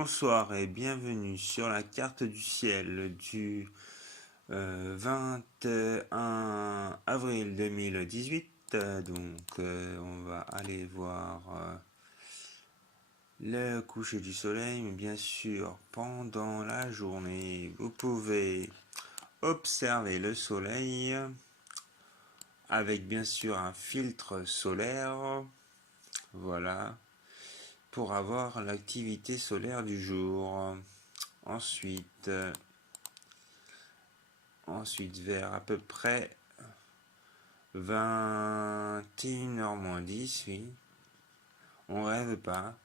Bonsoir et bienvenue sur la carte du ciel du 21 avril 2018. On va aller voir le coucher du soleil, mais bien sûr, pendant la journée, vous pouvez observer le soleil avec bien sûr un filtre solaire. Voilà. Pour avoir l'activité solaire du jour. Ensuite, vers à peu près 21h-10, oui, on rêve pas,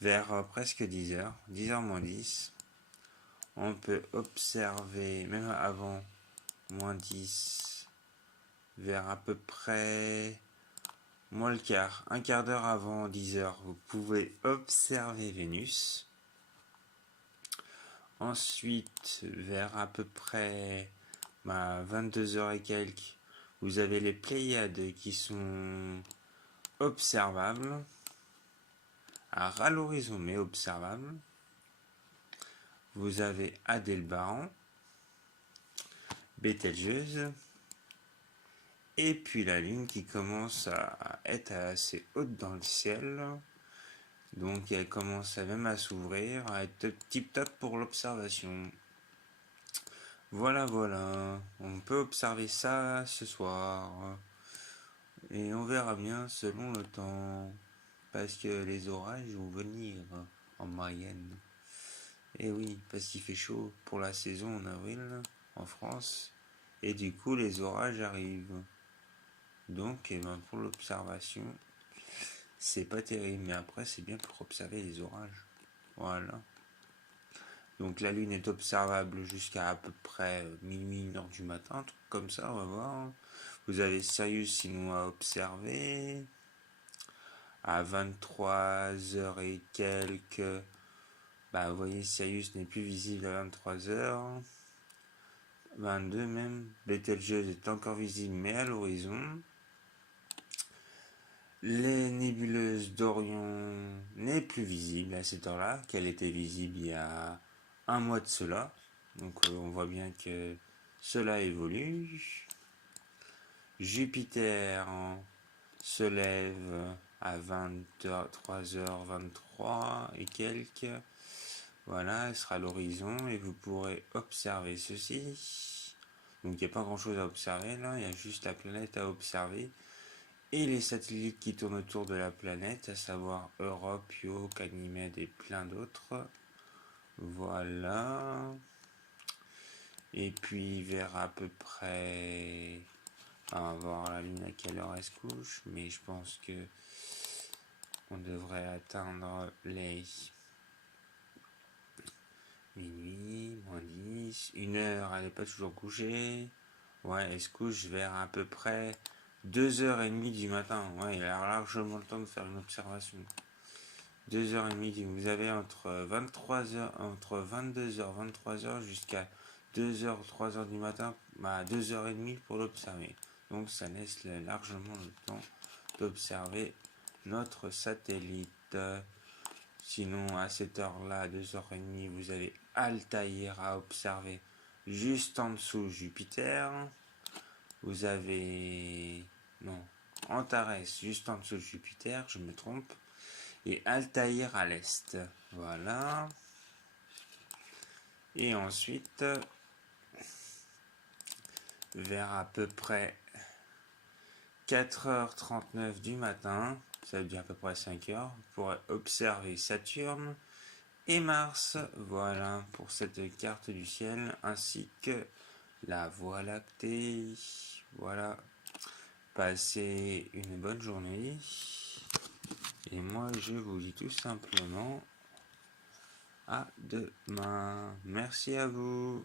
vers presque 10h, 10h-10, on peut observer, même avant -10, vers à peu près moins le quart, un quart d'heure avant 10h, vous pouvez observer Vénus. Ensuite, vers à peu près 22h et quelques, vous avez les Pléiades qui sont observables, à ras l'horizon mais observables. Vous avez Aldébaran, Bételgeuse, et puis la Lune qui commence à être assez haute dans le ciel. Donc elle commence même à s'ouvrir, à être tip top pour l'observation. Voilà, on peut observer ça ce soir. Et on verra bien selon le temps. Parce que les orages vont venir en moyenne. Et oui, parce qu'il fait chaud pour la saison en avril en France. Et du coup, les orages arrivent. Donc, pour l'observation, c'est pas terrible. Mais après, c'est bien pour observer les orages. Voilà. Donc, la Lune est observable jusqu'à peu près minuit, 1h du matin. Un truc comme ça, on va voir. Vous avez Sirius sinon à observer. À 23h et quelques, vous voyez, Sirius n'est plus visible à 23h. 22 même. Bételgeuse est encore visible, mais à l'horizon. Les nébuleuses d'Orion n'est plus visible à cette heure-là, qu'elle était visible il y a un mois de cela. Donc on voit bien que cela évolue. Jupiter se lève à 23h23 et quelques. Voilà, elle sera à l'horizon et vous pourrez observer ceci. Donc il n'y a pas grand chose à observer là, il y a juste la planète à observer et les satellites qui tournent autour de la planète, à savoir Europe, Io, Ganymède et plein d'autres. Voilà. Et puis vers à peu on va voir la Lune à quelle heure elle se couche, mais je pense que on devrait atteindre les minuit, -10, 1h, elle n'est pas toujours couchée. Ouais, elle se couche vers à peu près 2h30 du matin. Ouais, il a largement le temps de faire une observation. 2h30, vous avez entre 22h, 23h jusqu'à 2h, 3h du matin, 2h30 pour l'observer. Donc ça laisse largement le temps d'observer notre satellite. Sinon, à cette heure-là, 2h30, vous avez Altaïr à observer juste en dessous Jupiter. Vous avez... Non, Antares juste en dessous de Jupiter, je me trompe. Et Altaïr à l'est. Voilà. Et ensuite, vers à peu près 4h39 du matin, ça veut dire à peu près 5h, vous pourrez observer Saturne et Mars. Voilà pour cette carte du ciel, ainsi que la Voie lactée. Voilà. Passez une bonne journée. Et moi, je vous dis tout simplement à demain. Merci à vous.